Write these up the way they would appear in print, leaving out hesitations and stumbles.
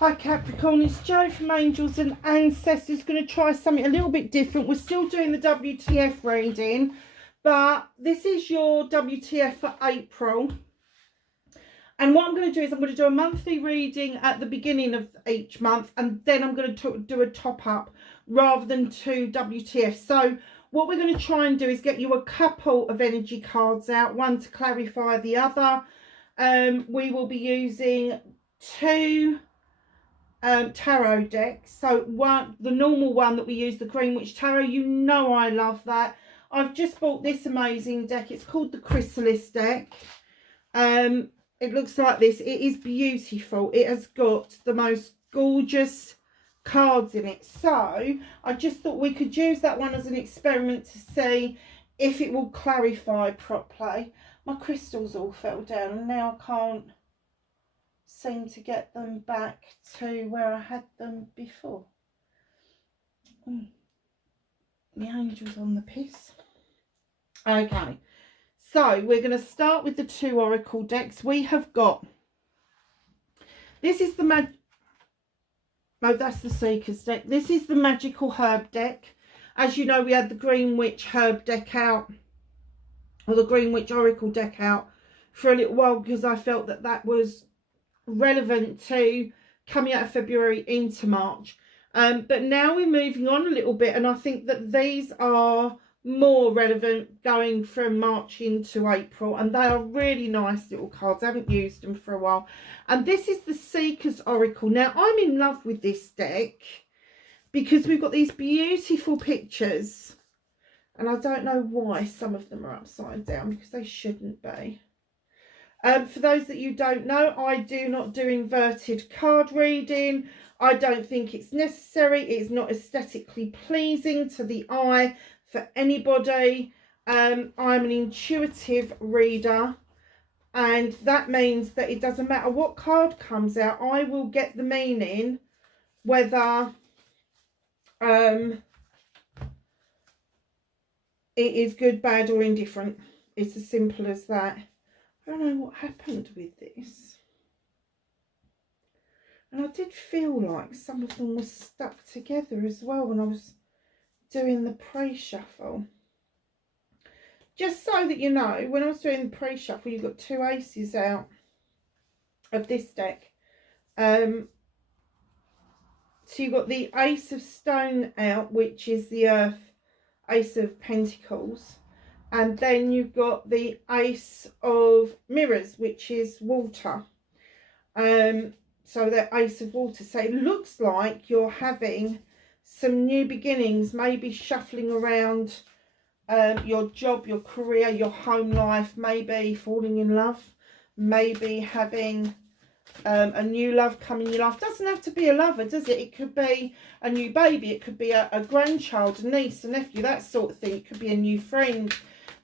Hi Capricorn, it's Jo from Angels and Ancestors. Going to try something a little bit different. We're still doing the WTF reading, but this is your WTF for April. And what I'm going to do is I'm going to do a monthly reading at the beginning of each month, and then I'm going to do a top up rather than two WTF. So what we're going to try and do is get you a couple of energy cards out, one to clarify the other. We will be using two tarot decks. So one, the normal one that we use, the Greenwich Tarot, you know I love that. I've just bought this amazing deck. It's called the Chrysalis deck. It looks like this. It is beautiful. It has got the most gorgeous cards in it. So I just thought we could use that one as an experiment to see if it will clarify properly. My crystals all fell down and now I can't seem to get them back to where I had them before. The angel's on the piss. Okay, so we're going to start with the two oracle decks. We have got, this is the no, that's the Seeker's deck. This is the Magical Herb deck. As you know, we had the Greenwich Herb deck out, or the Greenwich Oracle deck out for a little while because I felt that that was relevant to coming out of February into March, but now we're moving on a little bit, and I think that these are more relevant going from March into April, and they are really nice little cards. I haven't used them for a while. And this is the Seeker's Oracle. Now I'm in love with this deck because we've got these beautiful pictures, and I don't know why some of them are upside down because they shouldn't be. For those that you don't know, I do not do inverted card reading. I don't think it's necessary. It's not aesthetically pleasing to the eye for anybody. I'm an intuitive reader, and that means that it doesn't matter what card comes out. I will get the meaning, whether it is good, bad or indifferent. It's as simple as that. I don't know what happened with this, and I did feel like some of them were stuck together as well when I was doing the pre-shuffle. Just so that you know, when I was doing the pre-shuffle, you got two aces out of this deck. So you got the Ace of Stone out, which is the Earth, Ace of Pentacles. And then you've got the Ace of Mirrors, which is water. So the Ace of Water. So it looks like you're having some new beginnings, maybe shuffling around your job, your career, your home life, maybe falling in love, maybe having a new love come in your life. Doesn't have to be a lover, does it? It could be a new baby. It could be a grandchild, a niece, a nephew, that sort of thing. It could be a new friend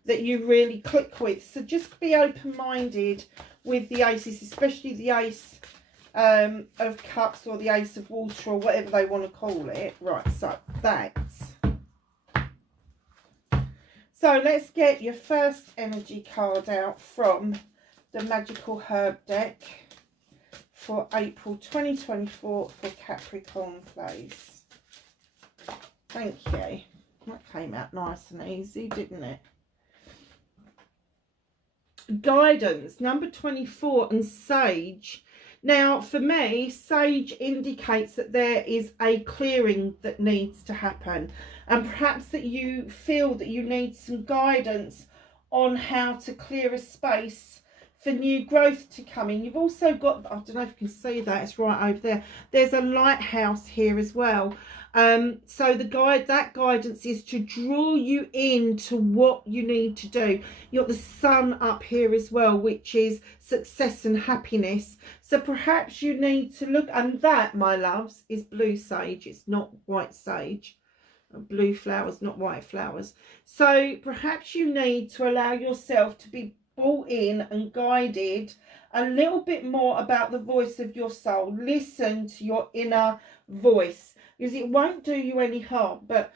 that you really click with. So just be open-minded with the aces, especially the Ace of Cups or the Ace of Water or whatever they want to call it. Right, so that's... So let's get your first energy card out from the Magical Herb deck for April 2024 for Capricorn, please. Thank you. That came out nice and easy, didn't it? Guidance, number 24, and Sage. Now, for me, Sage indicates that there is a clearing that needs to happen, and perhaps that you feel that you need some guidance on how to clear a space for new growth to come in. You've also got, I don't know if you can see that, it's right over there. There's a lighthouse here as well. So that guidance is to draw you into what you need to do. You've got the sun up here as well, which is success and happiness. So perhaps you need to look, and that, my loves, is blue sage. It's not white sage. Blue flowers, not white flowers. So perhaps you need to allow yourself to be brought in and guided a little bit more about the voice of your soul. Listen to your inner voice, because it won't do you any harm. But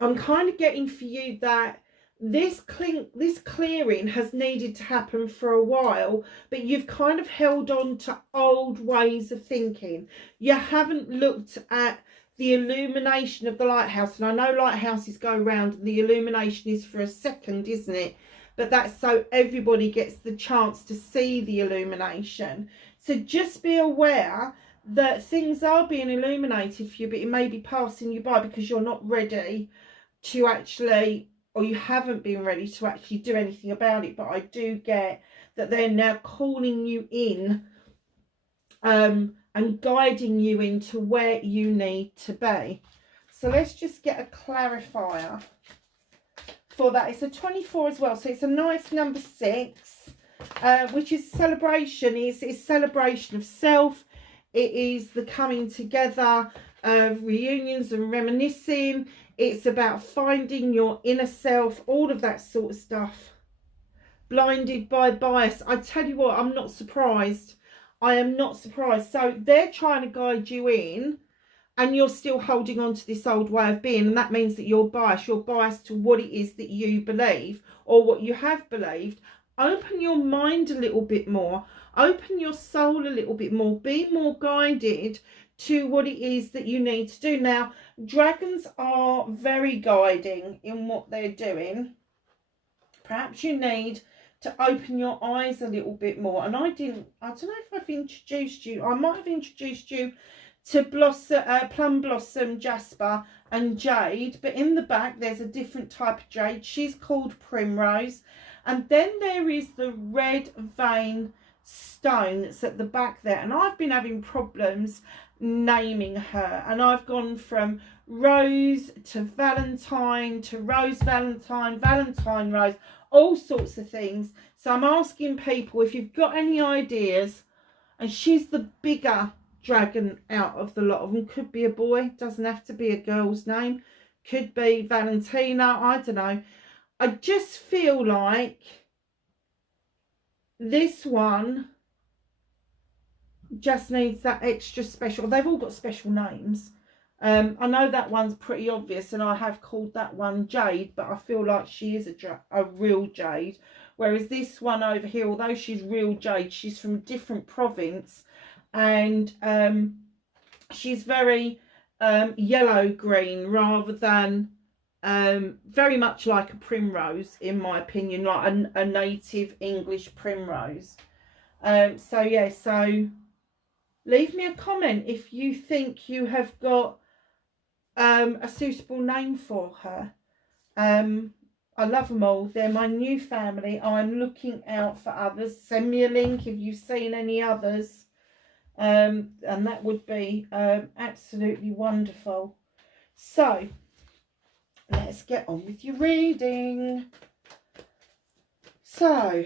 I'm kind of getting for you that this clearing has needed to happen for a while, but you've kind of held on to old ways of thinking. You haven't looked at the illumination of the lighthouse, and I know lighthouses go round and the illumination is for a second, isn't it? But that's so everybody gets the chance to see the illumination. So just be aware that things are being illuminated for you, but it may be passing you by because you're not ready to actually, or you haven't been ready to actually do anything about it. But I do get that they're now calling you in and guiding you into where you need to be. So let's just get a clarifier for that. It's a 24 as well, so it's a nice number 6, which is celebration. It's celebration of self. It is the coming together of reunions and reminiscing. It's about finding your inner self, all of that sort of stuff. Blinded by bias. I tell you what, I'm not surprised. I am not surprised. So they're trying to guide you in, and you're still holding on to this old way of being, and that means that you're biased. You're biased to what it is that you believe or what you have believed. Open your mind a little bit more. Open your soul a little bit more. Be more guided to what it is that you need to do. Now, dragons are very guiding in what they're doing. Perhaps you need to open your eyes a little bit more. And I don't know if I've introduced you. I might have introduced you to Plum Blossom, Jasper and Jade, but in the back there's a different type of jade. She's called Primrose. And then there is the red vein stone that's at the back there, and I've been having problems naming her, and I've gone from Rose to Valentine to Rose Valentine, Valentine Rose, all sorts of things. So I'm asking people if you've got any ideas. And she's the bigger dragon out of the lot of them. Could be a boy, doesn't have to be a girl's name, could be Valentina, I don't know. I just feel like this one just needs that extra special. They've all got special names. I know that one's pretty obvious, and I have called that one Jade, but I feel like she is a real Jade. Whereas this one over here, although she's real Jade, she's from a different province, and she's very yellow-green rather than very much like a primrose, in my opinion, like a native English primrose. So yeah, so leave me a comment if you think you have got a suitable name for her. I love them all. They're my new family. I'm looking out for others. Send me a link if you've seen any others, and that would be absolutely wonderful. So let's get on with your reading. So,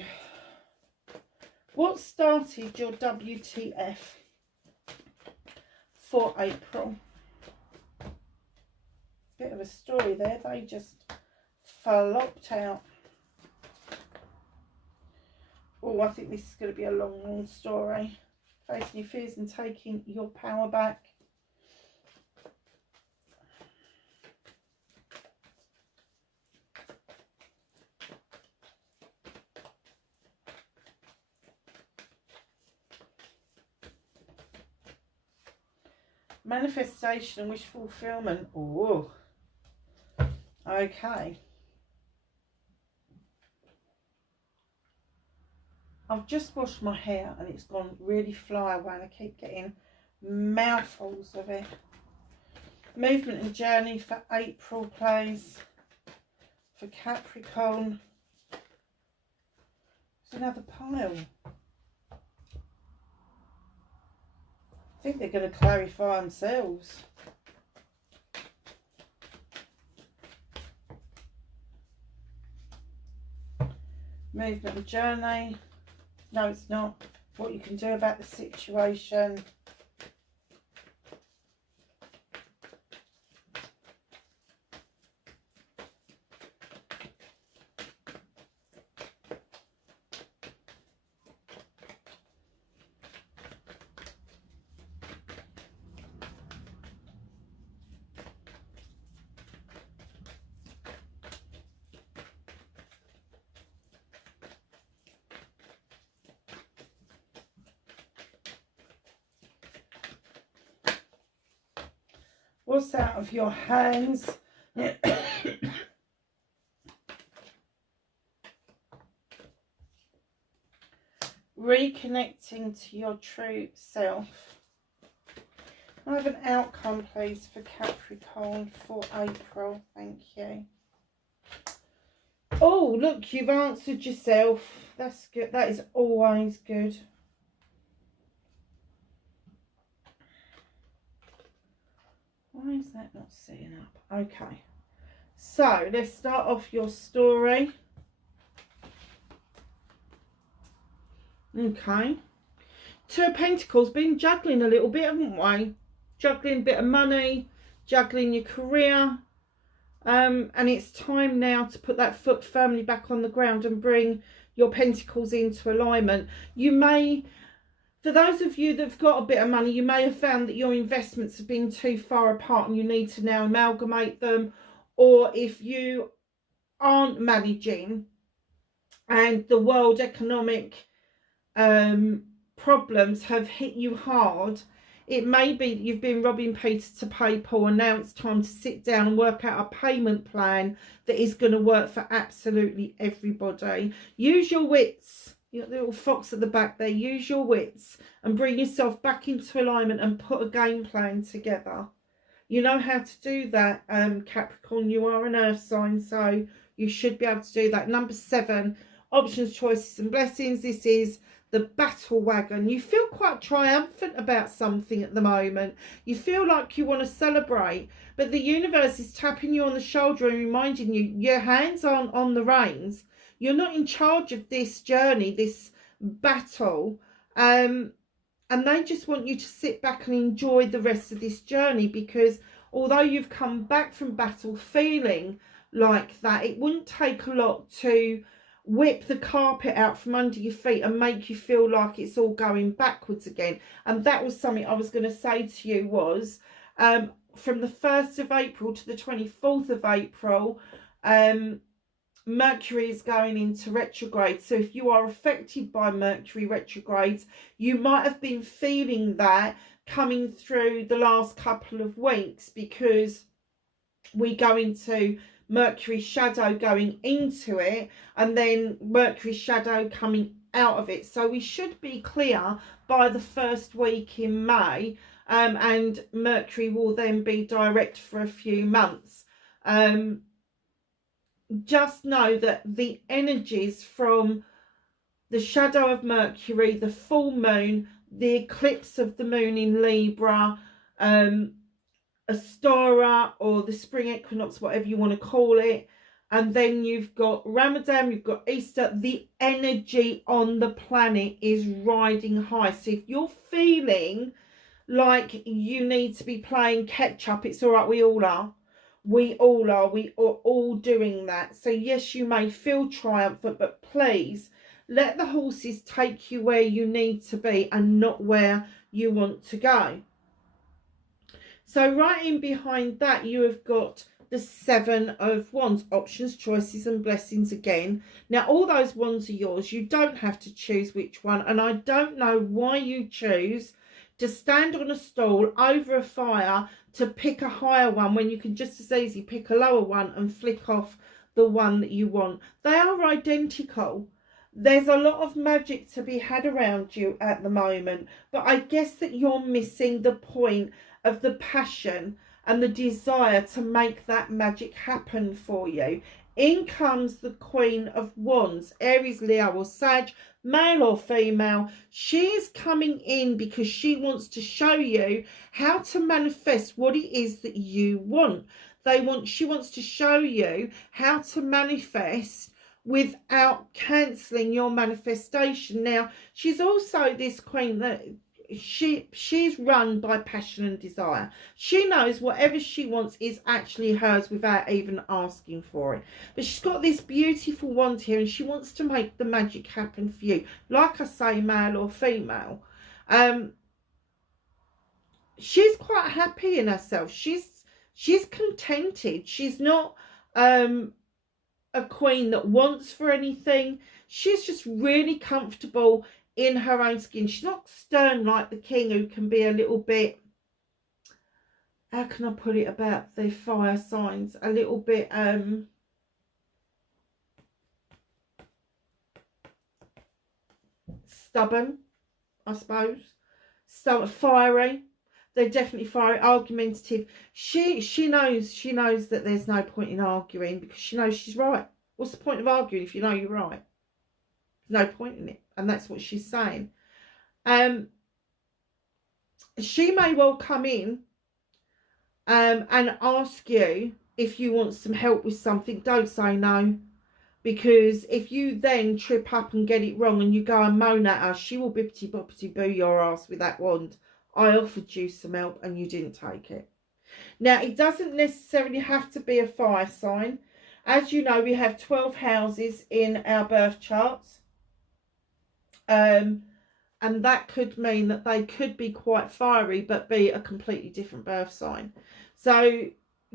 what started your WTF for April? Bit of a story there. They just flopped out. Oh, I think this is going to be a long story. Facing your fears and taking your power back. Manifestation and wish fulfillment. Oh, okay. I've just washed my hair and it's gone really fly away, and I keep getting mouthfuls of it. Movement and journey for April, please. For Capricorn. There's another pile. I think they're going to clarify themselves. Movement and journey. No, it's not. What you can do about the situation. What's out of your hands? Reconnecting to your true self. I have an outcome, please, for Capricorn for April. Thank you. Oh, look, you've answered yourself. That's good. That is always good. Why is that not setting up? Okay. So, let's start off your story. Okay. Two of Pentacles, been juggling a little bit, haven't we? Juggling a bit of money, juggling your career. And it's time now to put that foot firmly back on the ground and bring your Pentacles into alignment. You may, for those of you that have got a bit of money, you may have found that your investments have been too far apart and you need to now amalgamate them. Or if you aren't managing and the world economic problems have hit you hard, it may be that you've been robbing Peter to pay Paul, and now it's time to sit down and work out a payment plan that is going to work for absolutely everybody. Use your wits. You got the little fox at the back there. Use your wits and bring yourself back into alignment and put a game plan together. You know how to do that, Capricorn. You are an earth sign, so you should be able to do that. Number 7, options, choices and blessings. This is the battle wagon. You feel quite triumphant about something at the moment. You feel like you want to celebrate, but the universe is tapping you on the shoulder and reminding you your hands aren't on the reins. You're not in charge of this journey, this battle, and they just want you to sit back and enjoy the rest of this journey, because although you've come back from battle feeling like that, it wouldn't take a lot to whip the carpet out from under your feet and make you feel like it's all going backwards again. And that was something I was going to say to you was from the 1st of April to the 24th of April, Mercury is going into retrograde. So if you are affected by Mercury retrogrades, you might have been feeling that coming through the last couple of weeks, because we go into Mercury shadow going into it and then Mercury shadow coming out of it. So we should be clear by the first week in May, and Mercury will then be direct for a few months. Just know that the energies from the shadow of Mercury, the full moon, the eclipse of the moon in Libra, Astara, or the spring equinox, whatever you want to call it, and then you've got Ramadan, you've got Easter. The energy on the planet is riding high. So if you're feeling like you need to be playing catch up, it's all right. We all are. We all are. We are all doing that. So yes, you may feel triumphant, but please let the horses take you where you need to be and not where you want to go. So right in behind that, you have got the 7 of Wands, options, choices and blessings again. Now, all those wands are yours. You don't have to choose which one. And I don't know why you choose to stand on a stool over a fire to pick a higher one when you can just as easily pick a lower one and flick off the one that you want. They are identical. There's a lot of magic to be had around you at the moment, but I guess that you're missing the point of the passion and the desire to make that magic happen for you. In comes the Queen of Wands, Aries, Leo or Sag, male or female. She's coming in because she wants to show you how to manifest what it is that you want. She wants to show you how to manifest without cancelling your manifestation. Now, she's also this queen that she's run by passion and desire. She knows whatever she wants is actually hers without even asking for it. But she's got this beautiful wand here and she wants to make the magic happen for you. Like I say, male or female. She's quite happy in herself. She's contented. She's not a queen that wants for anything. She's just really comfortable in her own skin. She's not stern like the king, who can be a little bit how can I put it about the fire signs? A little bit stubborn, I suppose. Fiery. They're definitely fiery, argumentative. She knows that there's no point in arguing because she knows she's right. What's the point of arguing if you know you're right? There's no point in it, and that's what she's saying. She may well come in and ask you if you want some help with something. Don't say no, because if you then trip up and get it wrong and you go and moan at her, she will bippity boppity boo your ass with that wand. I offered you some help and you didn't take it. Now, it doesn't necessarily have to be a fire sign. As you know, we have 12 houses in our birth charts. And that could mean that they could be quite fiery but be a completely different birth sign. So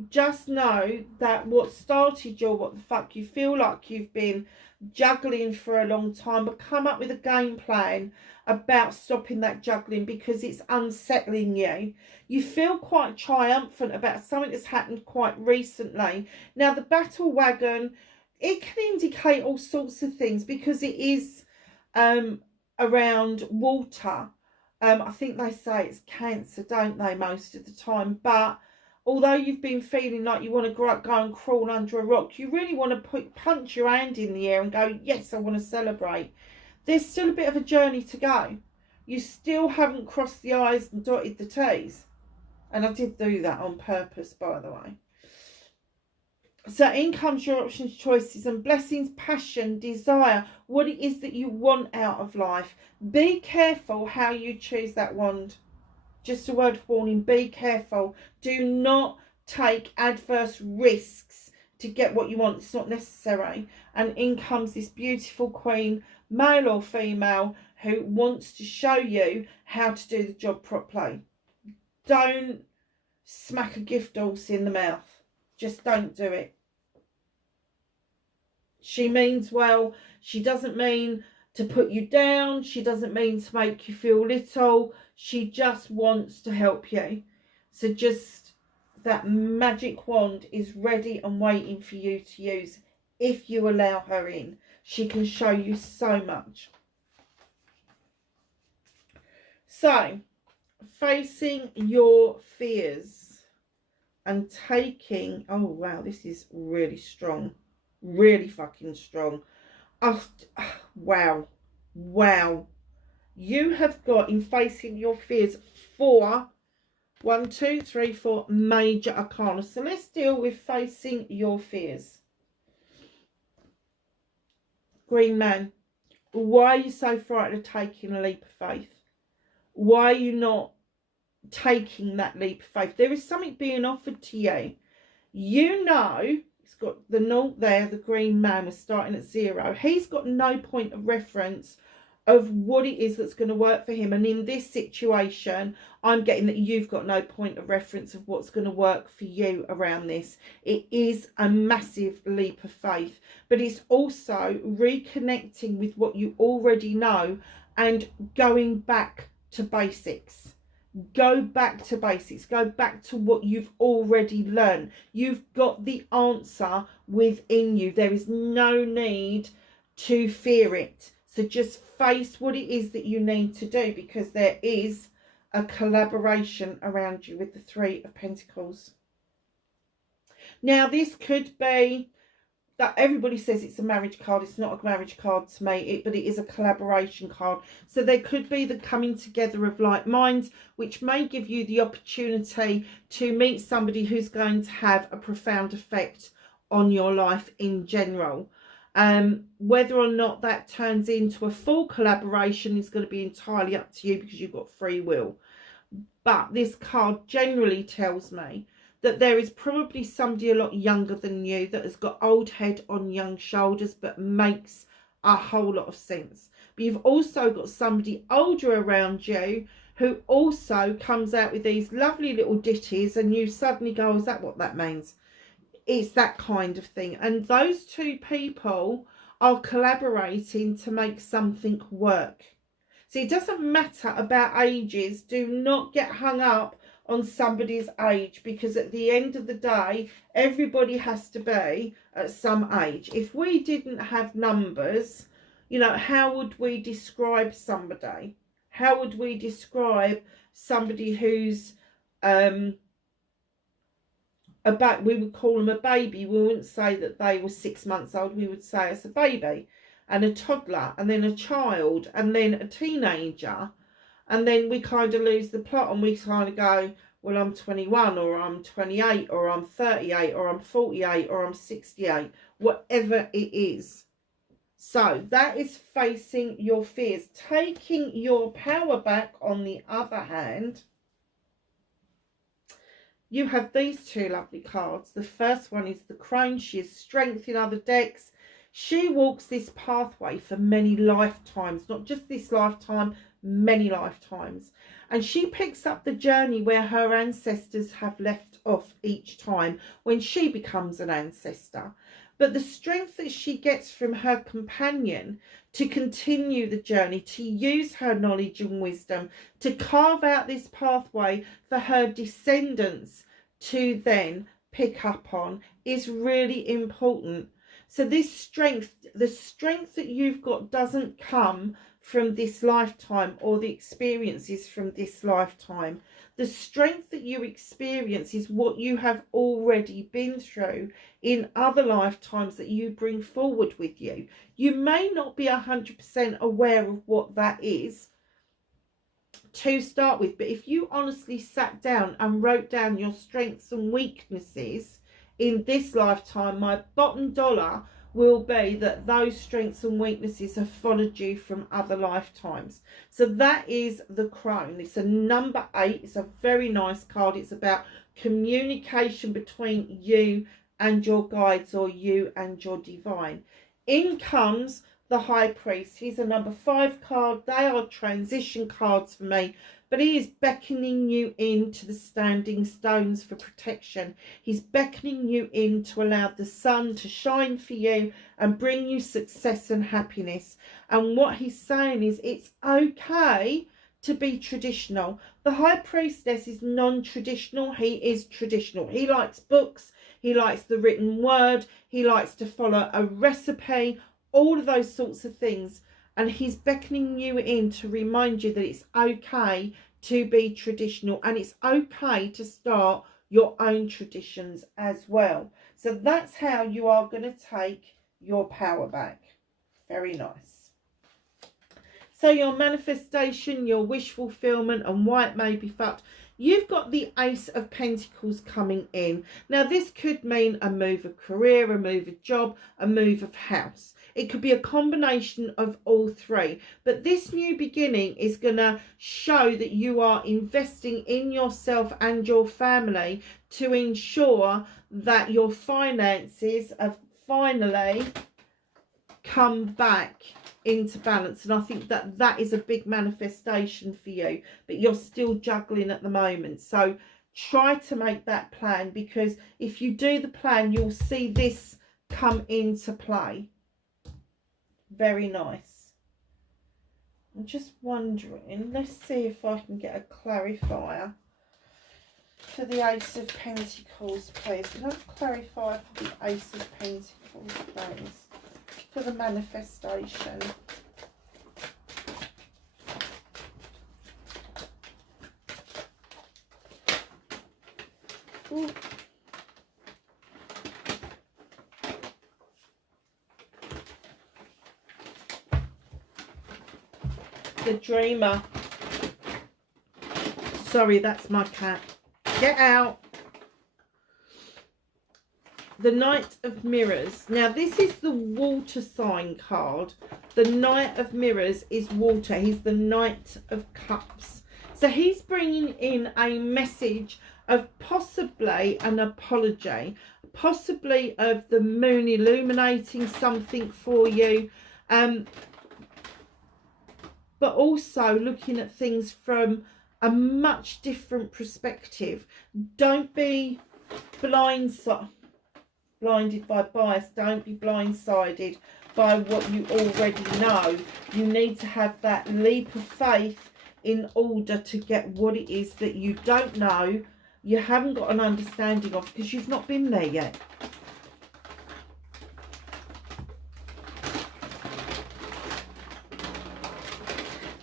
just know that what started your what the fuck, you feel like you've been juggling for a long time, but come up with a game plan about stopping that juggling because it's unsettling you. You feel quite triumphant about something that's happened quite recently. Now, the battle wagon, it can indicate all sorts of things because it is around water. I think they say it's Cancer, don't they, most of the time? But although you've been feeling like you want to go and crawl under a rock, you really want to punch your hand in the air and go, yes, I want to celebrate. There's still a bit of a journey to go. You still haven't crossed the I's and dotted the T's. And I did do that on purpose, by the way. So in comes your options, choices and blessings, passion, desire, what it is that you want out of life. Be careful how you choose that wand. Just a word of warning, be careful. Do not take adverse risks to get what you want. It's not necessary. And in comes this beautiful queen, male or female, who wants to show you how to do the job properly. Don't smack a gift horse in the mouth. Just don't do it. She means well. She doesn't mean to put you down. She doesn't mean to make you feel little. She just wants to help you. So just that magic wand is ready and waiting for you to use if you allow her in. She can show you so much. So, facing your fears and taking... Oh, wow, this is really strong. Really fucking strong. Oh, wow. Wow. You have got in facing your fears 4 major arcana. So let's deal with facing your fears. Green man. Why are you so frightened of taking a leap of faith? Why are you not taking that leap of faith? There is something being offered to you. You know, it's got the naught there, the green man was starting at 0. He's got no point of reference of what it is that's going to work for him. And in this situation, I'm getting that you've got no point of reference of what's going to work for you around this. It is a massive leap of faith, but it's also reconnecting with what you already know and going back to basics. Go back to basics. Go back to what you've already learned. You've got the answer within you. There is no need to fear it. So just face what it is that you need to do, because there is a collaboration around you with the 3 of Pentacles. Now, this could be that everybody says it's a marriage card. It's not a marriage card to me, but it is a collaboration card. So there could be the coming together of like minds, which may give you the opportunity to meet somebody who's going to have a profound effect on your life in general. Whether or not that turns into a full collaboration is going to be entirely up to you, because you've got free will. But this card generally tells me that there is probably somebody a lot younger than you that has got old head on young shoulders, but makes a whole lot of sense. But you've also got somebody older around you who also comes out with these lovely little ditties, and you suddenly go, is that what that means? It's that kind of thing. And those 2 people are collaborating to make something work. So it doesn't matter about ages. Do not get hung up on somebody's age, because at the end of the day, everybody has to be at some age. If we didn't have numbers, you know, how would we describe somebody? How would we describe somebody who's we would call them a baby. We wouldn't say that they were 6 months old. We would say it's a baby and a toddler and then a child and then a teenager. And then we kind of lose the plot and we kind of go, well, I'm 21 or I'm 28 or I'm 38 or I'm 48 or I'm 68, whatever it is. So that is facing your fears. Taking your power back, on the other hand, you have these two lovely cards. The first one is the Crone. She is strength in other decks. She walks this pathway for many lifetimes, not just this lifetime, many lifetimes. And she picks up the journey where her ancestors have left off each time when she becomes an ancestor. But the strength that she gets from her companion to continue the journey, to use her knowledge and wisdom, to carve out this pathway for her descendants to then pick up on, is really important. So this strength, the strength that you've got, doesn't come from this lifetime or the experiences from this lifetime. The strength that you experience is what you have already been through in other lifetimes that you bring forward with you. You may not be 100% aware of what that is to start with, but if you honestly sat down and wrote down your strengths and weaknesses in this lifetime, my bottom dollar will be that those strengths and weaknesses have followed you from other lifetimes. So that is the Crone. It's a number 8. It's a very nice card. It's about communication between you and your guides, or you and your divine. In comes the High Priest. He's a number 5 card. They are transition cards for me, but he is beckoning you into the standing stones for protection. He's beckoning you in to allow the sun to shine for you and bring you success and happiness. And what he's saying is it's okay to be traditional. The High Priestess is non-traditional. He is traditional. He likes books. He likes the written word. He likes to follow a recipe, all of those sorts of things. And he's beckoning you in to remind you that it's okay to be traditional, and it's okay to start your own traditions as well. So that's how you are going to take your power back. Very nice. So your manifestation, your wish fulfillment, and why it may be fucked. You've got the Ace of Pentacles coming in. Now, this could mean a move of career, a move of job, a move of house. It could be a combination of all three. But this new beginning is going to show that you are investing in yourself and your family to ensure that your finances have finally come back into balance. And I think that that is a big manifestation for you, but you're still juggling at the moment. So try to make that plan, because if you do the plan, you'll see this come into play. Very nice. I'm just wondering, let's see if I can get a clarifier for the Ace of Pentacles, please. Can I clarify for the Ace of Pentacles, please? For the manifestation. Ooh. The Dreamer. Sorry, that's my cat. Get out. The Knight of Mirrors. Now, this is the water sign card. The Knight of Mirrors is water. He's the Knight of Cups. So he's bringing in a message of possibly an apology, possibly of the moon illuminating something for you, but also looking at things from a much different perspective. Don't be blinded by bias. Don't be blindsided by what you already know. You need to have that leap of faith in order to get what it is that you don't know, you haven't got an understanding of, because you've not been there yet.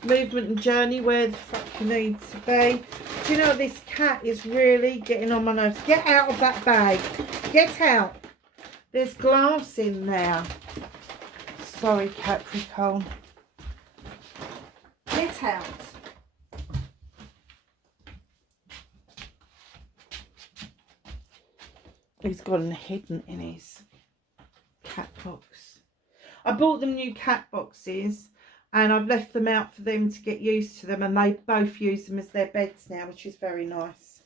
Movement and journey, where the fuck you need to be. Do you know, this cat is really getting on my nerves. Get out of that bag. Get out. There's glass in there. Sorry, Capricorn. Get out. He's got them hidden in his cat box. I bought them new cat boxes and I've left them out for them to get used to them, and they both use them as their beds now, which is very nice.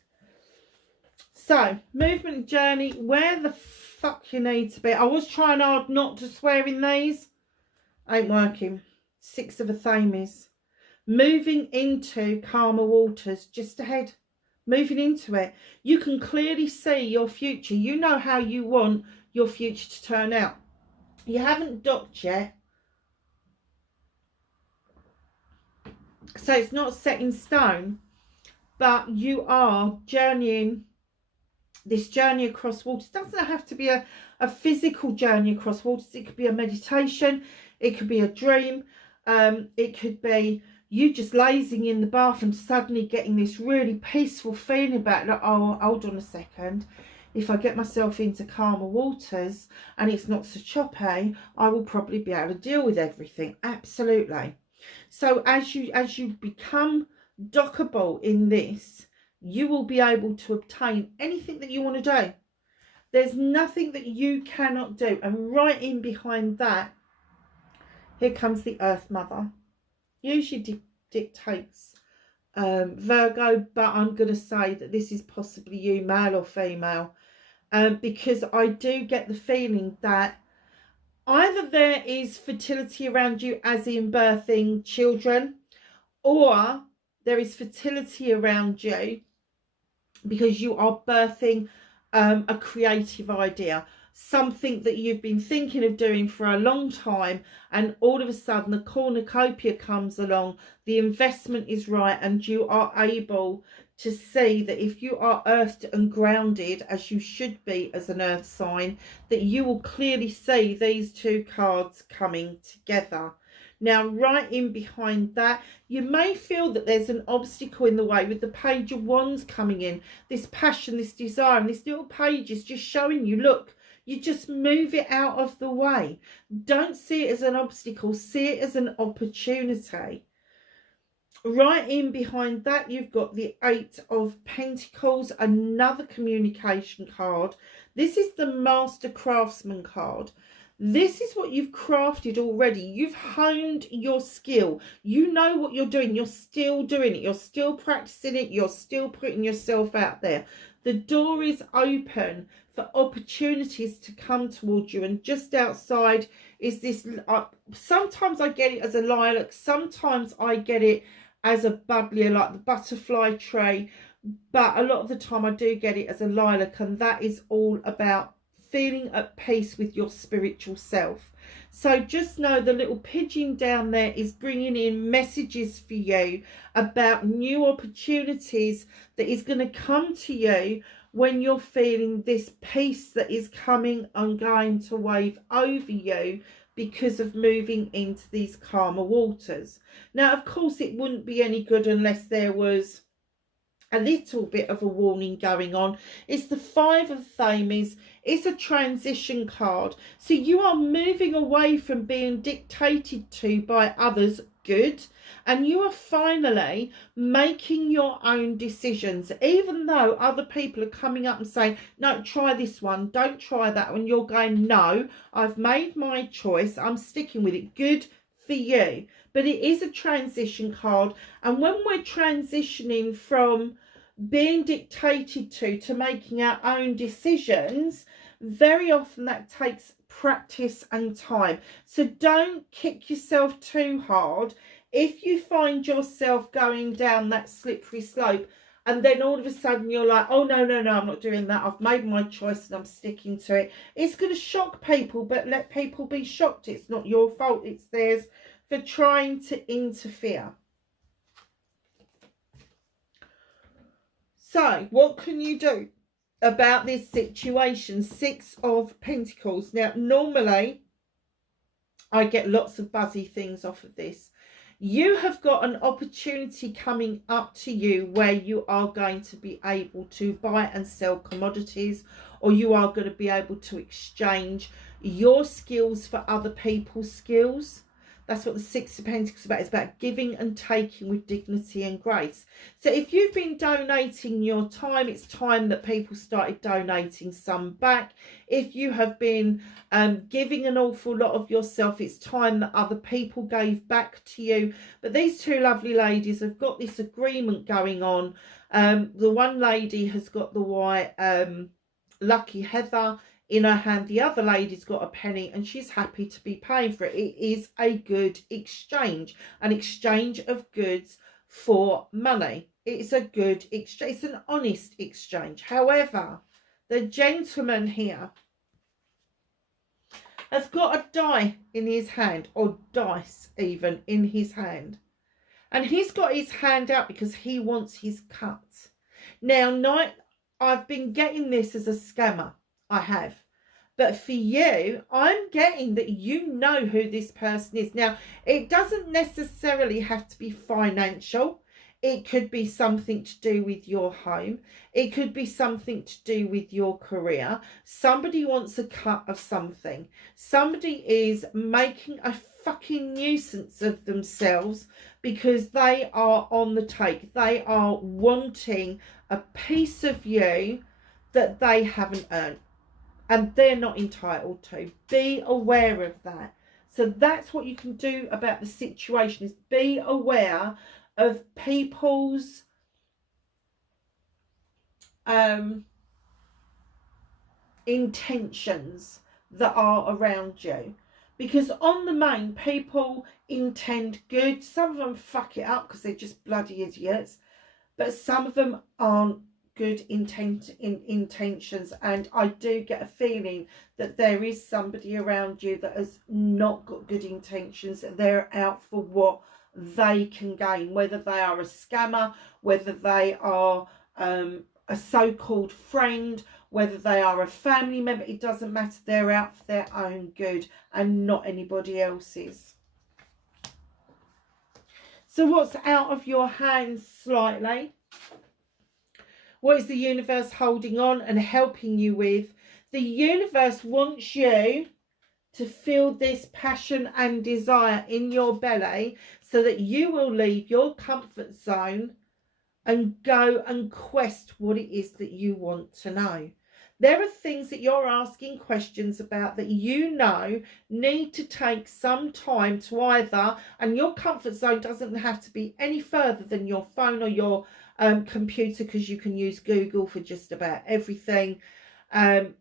So, movement and journey, where the fuck you need to be. I was trying hard not to swear in these. Ain't working. 6 of a Themis. Moving into calmer waters, just ahead. Moving into it. You can clearly see your future. You know how you want your future to turn out. You haven't docked yet. So it's not set in stone. But you are journeying. This journey across waters doesn't have to be a physical journey across waters. It could be a meditation. It could be a dream. It could be you just lazing in the bath and suddenly getting this really peaceful feeling about, like, oh, hold on a second. If I get myself into calmer waters and it's not so choppy, I will probably be able to deal with everything. Absolutely. So as you become dockable in this, you will be able to obtain anything that you want to do. There's nothing that you cannot do. And right in behind that, here comes the Earth Mother. Usually dictates Virgo, but I'm going to say that this is possibly you, male or female, because I do get the feeling that either there is fertility around you, as in birthing children, or there is fertility around you because you are birthing a creative idea, something that you've been thinking of doing for a long time, and all of a sudden the cornucopia comes along, the investment is right, and you are able to see that if you are earthed and grounded, as you should be as an earth sign, that you will clearly see these two cards coming together. Now, right in behind that, you may feel that there's an obstacle in the way with the Page of Wands coming in. This passion, this desire, and this little page is just showing you, look, you just move it out of the way. Don't see it as an obstacle. See it as an opportunity. Right in behind that, you've got the 8 of Pentacles, another communication card. This is the Master Craftsman card. This is what you've crafted already. You've honed your skill. You know what you're doing. You're still doing it. You're still practicing it. You're still putting yourself out there. The door is open for opportunities to come towards you. And just outside is this, sometimes I get it as a lilac. Sometimes I get it as a buddleia, like the butterfly tray. But a lot of the time I do get it as a lilac. And that is all about feeling at peace with your spiritual self. So just know the little pigeon down there is bringing in messages for you about new opportunities that is going to come to you when you're feeling this peace that is coming and going to wave over you because of moving into these calmer waters. Now, of course, it wouldn't be any good unless there was a little bit of a warning going on. It's the 5 of Themis. It's a transition card. So you are moving away from being dictated to by others, good, and you are finally making your own decisions. Even though other people are coming up and saying, no, try this one, don't try that one, you're going, no, I've made my choice, I'm sticking with it. Good for you. But it is a transition card, and when we're transitioning from being dictated to making our own decisions, very often that takes practice and time. So don't kick yourself too hard if you find yourself going down that slippery slope and then all of a sudden you're like, oh no, I'm not doing that, I've made my choice and I'm sticking to it. It's going to shock people, but let people be shocked. It's not your fault, it's theirs for trying to interfere. So what can you do about this situation? 6 of Pentacles. Now, normally I get lots of buzzy things off of this. You have got an opportunity coming up to you where you are going to be able to buy and sell commodities, or you are going to be able to exchange your skills for other people's skills. That's what the 6 of Pentacles is about. It's about giving and taking with dignity and grace. So if you've been donating your time, it's time that people started donating some back. If you have been giving an awful lot of yourself, it's time that other people gave back to you. But these 2 lovely ladies have got this agreement going on. The one lady has got the white lucky heather in her hand. The other lady's got a penny and she's happy to be paying for it. It is a good exchange, an exchange of goods for money. It's a good exchange. It's an honest exchange. However, the gentleman here has got a die in his hand, or dice even in his hand, and he's got his hand out because he wants his cut. Now, I've been getting this as a scammer. I have. But for you, I'm getting that you know who this person is. Now, it doesn't necessarily have to be financial. It could be something to do with your home. It could be something to do with your career. Somebody wants a cut of something. Somebody is making a fucking nuisance of themselves because they are on the take. They are wanting a piece of you that they haven't earned. And they're not entitled to. Be aware of that. So that's what you can do about the situation, is be aware of people's intentions that are around you. Because on the main, people intend good. Some of them fuck it up because they're just bloody idiots. But some of them aren't good intentions, and I do get a feeling that there is somebody around you that has not got good intentions. They're out for what they can gain, whether they are a scammer, whether they are a so-called friend, whether they are a family member. It doesn't matter. They're out for their own good and not anybody else's. So what's out of your hands slightly? What is the universe holding on and helping you with? The universe wants you to feel this passion and desire in your belly so that you will leave your comfort zone and go and quest what it is that you want to know. There are things that you're asking questions about that you know need to take some time to either, and your comfort zone doesn't have to be any further than your phone or your computer, because you can use Google for just about everything. But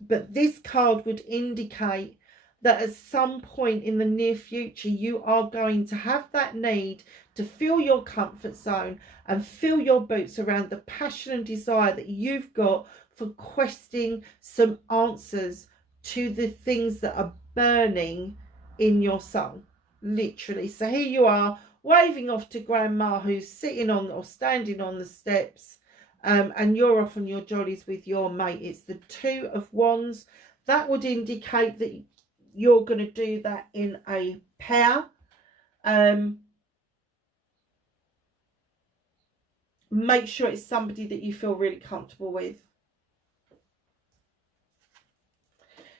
this card would indicate that at some point in the near future, you are going to have that need to feel your comfort zone and feel your boots around the passion and desire that you've got for questing some answers to the things that are burning in your soul, literally. So here you are, waving off to grandma who's sitting on or standing on the steps, and you're off on your jollies with your mate. It's the 2 of Wands. That would indicate that you're going to do that in a pair. Make sure it's somebody that you feel really comfortable with.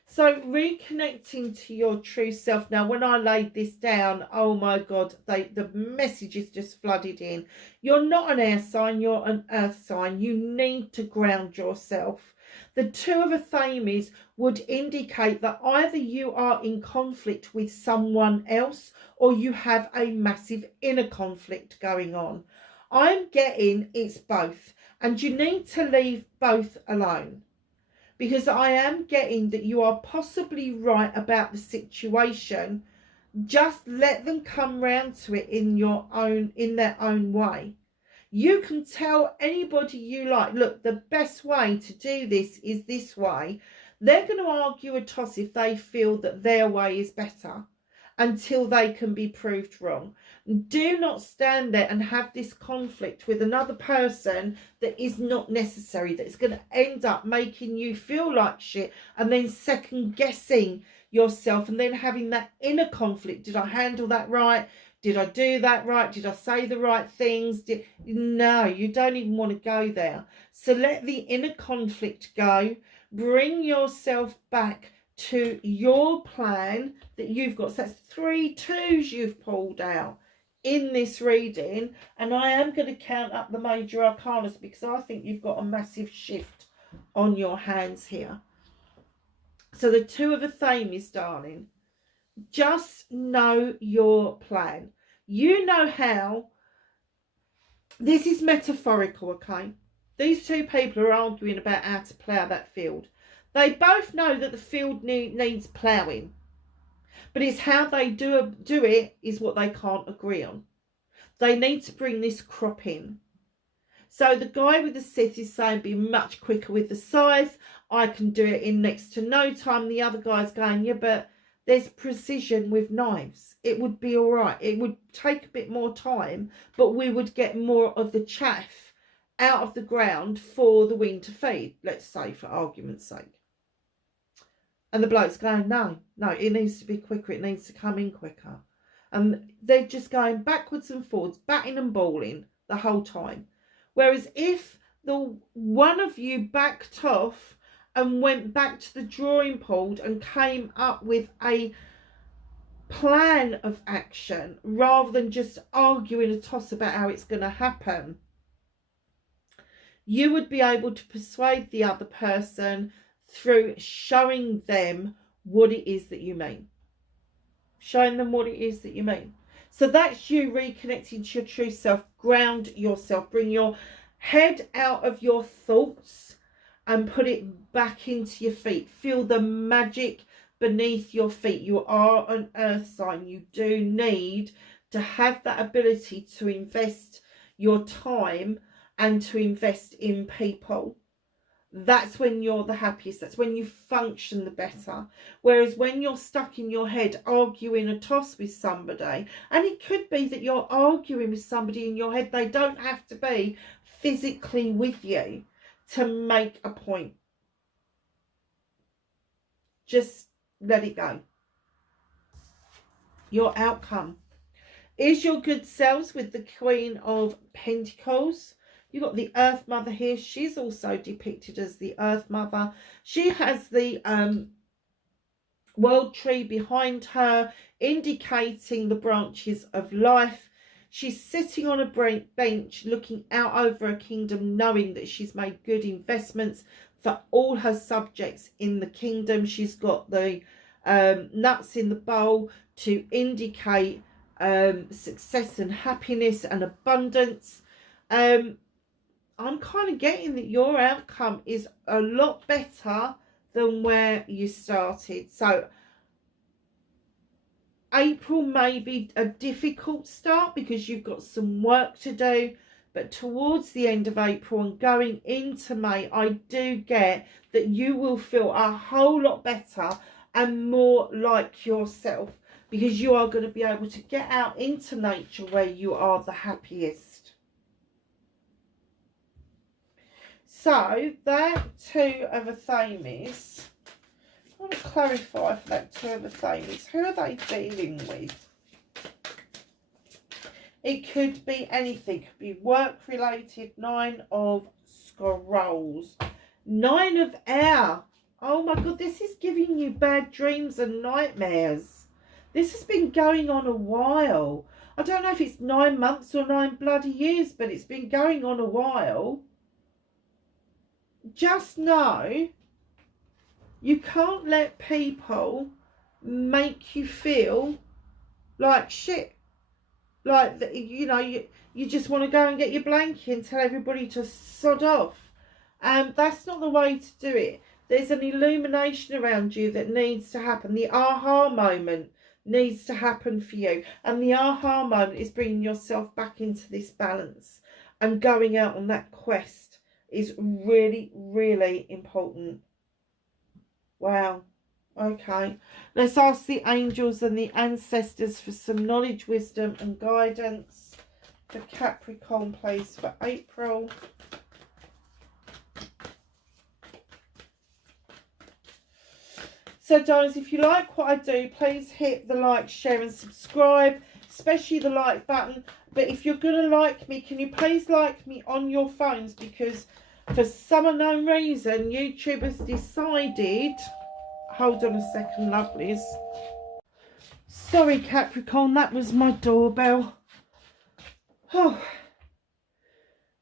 So reconnecting to your true self. Now, when I laid this down, oh my God, the messages just flooded in. You're not an air sign, you're an earth sign. You need to ground yourself. The 2 of Affirmations would indicate that either you are in conflict with someone else or you have a massive inner conflict going on. I'm getting it's both, and you need to leave both alone. Because I am getting that you are possibly right about the situation. Just let them come round to it in their own way. You can tell anybody you like, look, the best way to do this is this way. They're going to argue a toss if they feel that their way is better. until they can be proved wrong. Do not stand there and have this conflict with another person that is not necessary, that is going to end up making you feel like shit, and then second guessing yourself, and then having that inner conflict. Did I handle that right? Did I do that right? Did I say the right things? No, you don't even want to go there. So let the inner conflict go. Bring yourself back to your plan that you've got. So that's 3 2s you've pulled out in this reading. And I am going to count up the major arcana because I think you've got a massive shift on your hands here. So the 2 of Affirmations, darling. Just know your plan. You know how. This is metaphorical, okay? These 2 people are arguing about how to plough that field. They both know that the field needs ploughing. But it's how they do it is what they can't agree on. They need to bring this crop in. So the guy with the scythe is saying be much quicker with the scythe. I can do it in next to no time. The other guy's going, yeah, but there's precision with knives. It would be all right. It would take a bit more time, but we would get more of the chaff out of the ground for the wind to feed, let's say, for argument's sake. And the bloke's going, no, it needs to be quicker. It needs to come in quicker. And they're just going backwards and forwards, batting and balling the whole time. Whereas if the one of you backed off and went back to the drawing board and came up with a plan of action rather than just arguing a toss about how it's going to happen, you would be able to persuade the other person through showing them what it is that you mean. Showing them what it is that you mean. So that's you reconnecting to your true self. Ground yourself. Bring your head out of your thoughts and put it back into your feet. Feel the magic beneath your feet. You are an earth sign. You do need to have that ability to invest your time and to invest in people. That's when you're the happiest. That's when you function the better. Whereas when you're stuck in your head arguing a toss with somebody, and it could be that you're arguing with somebody in your head, they don't have to be physically with you to make a point. Just let it go. Your outcome is your good selves with the Queen of Pentacles. You've got the Earth Mother here. She's also depicted as the Earth Mother. She has the world tree behind her, indicating the branches of life. She's sitting on a bench, looking out over a kingdom, knowing that she's made good investments for all her subjects in the kingdom. She's got the nuts in the bowl to indicate success and happiness and abundance. I'm kind of getting that your outcome is a lot better than where you started. So April may be a difficult start because you've got some work to do. But towards the end of April and going into May, I do get that you will feel a whole lot better and more like yourself, because you are going to be able to get out into nature where you are the happiest. So that 2 of Affirmations, I want to clarify for that 2 of Affirmations, who are they dealing with? It could be anything. It could be work related. 9 of Scrolls. 9 of Air. Oh my God, this is giving you bad dreams and nightmares. This has been going on a while. I don't know if it's 9 months or 9 bloody years, but it's been going on a while. Just know you can't let people make you feel like shit. Like, you know, you just want to go and get your blanket and tell everybody to sod off. That's not the way to do it. There's an illumination around you that needs to happen. The aha moment needs to happen for you. And the aha moment is bringing yourself back into this balance and going out on that quest is really, really important. Wow. Okay, let's ask the angels and the ancestors for some knowledge, wisdom and guidance for Capricorn, please, for April. So, darlings, if you like what I do, please hit the like, share and subscribe, especially the like button. But if you're going to like me, can you please like me on your phones? Because for some unknown reason, YouTube has decided... Hold on a second, lovelies. Sorry, Capricorn, that was my doorbell. Oh,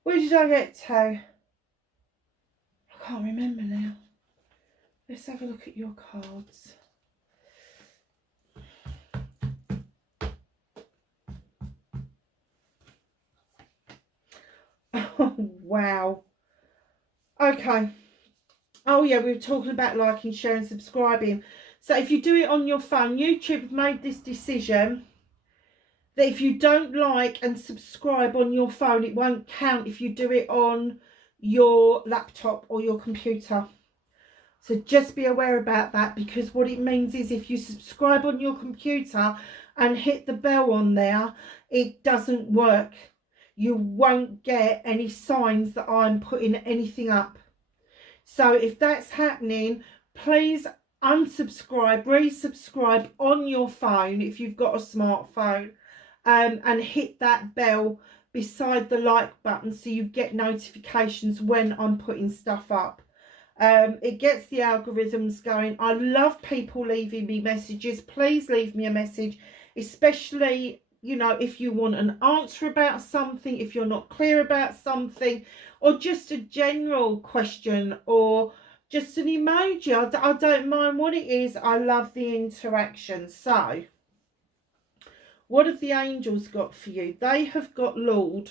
where did I get to? I can't remember now. Let's have a look at your cards. Oh, wow. Okay. Oh, yeah, we were talking about liking, sharing, subscribing. So if you do it on your phone, YouTube have made this decision that if you don't like and subscribe on your phone, it won't count if you do it on your laptop or your computer. So just be aware about that, because what it means is if you subscribe on your computer and hit the bell on there, it doesn't work. You won't get any signs that I'm putting anything up. So if that's happening, please unsubscribe, resubscribe on your phone if you've got a smartphone, and hit that bell beside the like button so you get notifications when I'm putting stuff up. It gets the algorithms going. I love people leaving me messages. Please leave me a message, especially, you know, if you want an answer about something, if you're not clear about something, or just a general question, or just an emoji. I don't mind what it is. I love the interaction. So what have the angels got for you? They have got Lord.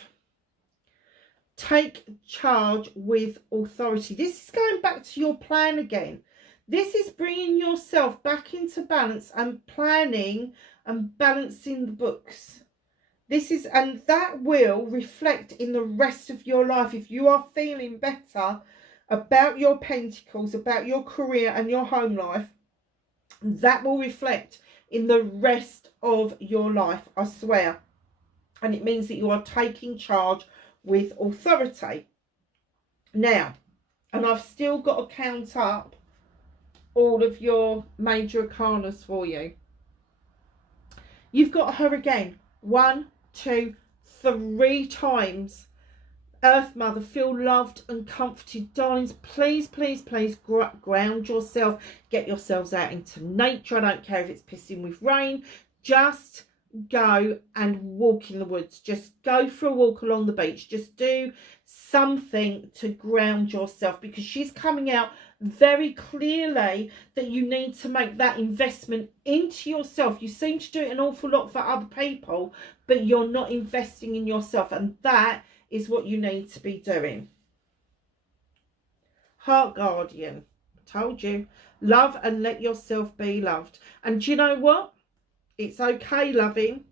Take charge with authority. This is going back to your plan again. This is bringing yourself back into balance and planning and balancing the books. This is, and that will reflect in the rest of your life. If you are feeling better about your pentacles, about your career and your home life, that will reflect in the rest of your life, I swear. And it means that you are taking charge with authority. Now, and I've still got to count up all of your major arcanas for you. You've got her again. 1, 2, 3 times. Earth Mother, feel loved and comforted. Darlings, please, please, please ground yourself. Get yourselves out into nature. I don't care if it's pissing with rain. Just go and walk in the woods. Just go for a walk along the beach. Just do something to ground yourself, because she's coming out very clearly that you need to make that investment into yourself. You seem to do it an awful lot for other people, but you're not investing in yourself, and that is what you need to be doing. Heart Guardian, told you, love and let yourself be loved. And do you know what? It's okay loving,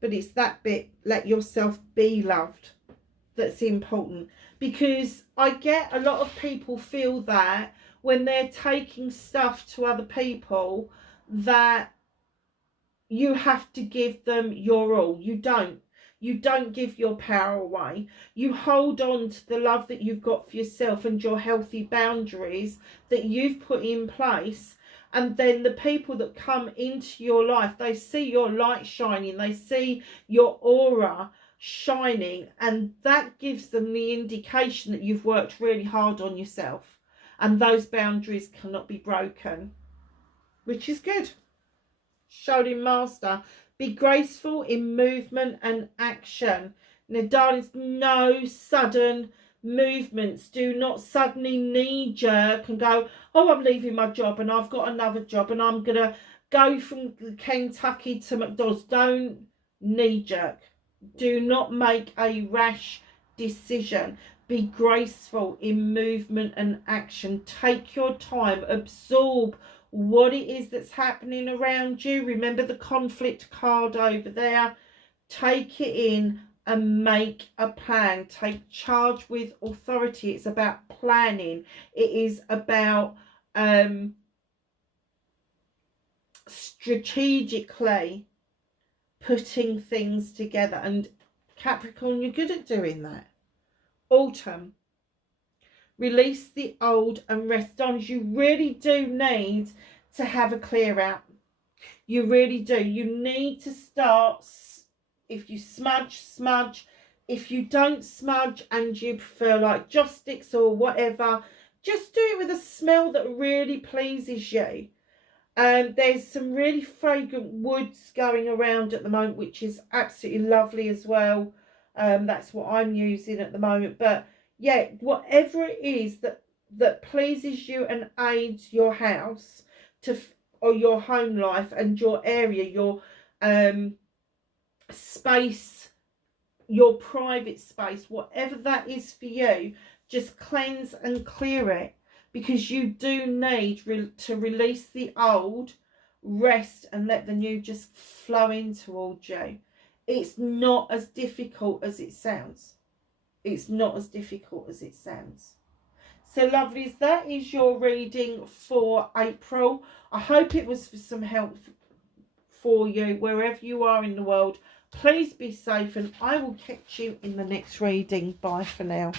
but it's that bit, let yourself be loved, that's important. Because I get a lot of people feel that when they're taking stuff to other people, that you have to give them your all. You don't. You don't give your power away. You hold on to the love that you've got for yourself and your healthy boundaries that you've put in place. And then the people that come into your life, they see your light shining. They see your aura shining. And that gives them the indication that you've worked really hard on yourself. And those boundaries cannot be broken, which is good. Showing master. Be graceful in movement and action. Now, darlings, no sudden movements. Do not suddenly knee-jerk and go, oh, I'm leaving my job and I've got another job and I'm going to go from Kentucky to McDonald's. Don't knee-jerk. Do not make a rash decision. Be graceful in movement and action. Take your time. Absorb what it is that's happening around you. Remember the conflict card over there. Take it in and make a plan. Take charge with authority. It's about planning. It is about strategically putting things together. And Capricorn, you're good at doing that. Autumn, release the old and rest on. You really do need to have a clear out. You really do. You need to start. If you smudge, smudge. If you don't smudge and you prefer like joss sticks or whatever, just do it with a smell that really pleases you. There's some really fragrant woods going around at the moment, which is absolutely lovely as well. That's what I'm using at the moment. But yeah, whatever it is that pleases you and aids your house or your home life and your area, your space, your private space, whatever that is for you, just cleanse and clear it, because you do need to release the old, rest, and let the new just flow in towards you. It's not as difficult as it sounds. It's not as difficult as it sounds. So lovelies, that is your reading for April. I hope it was for some help for you wherever you are in the world. Please be safe, and I will catch you in the next reading. Bye for now.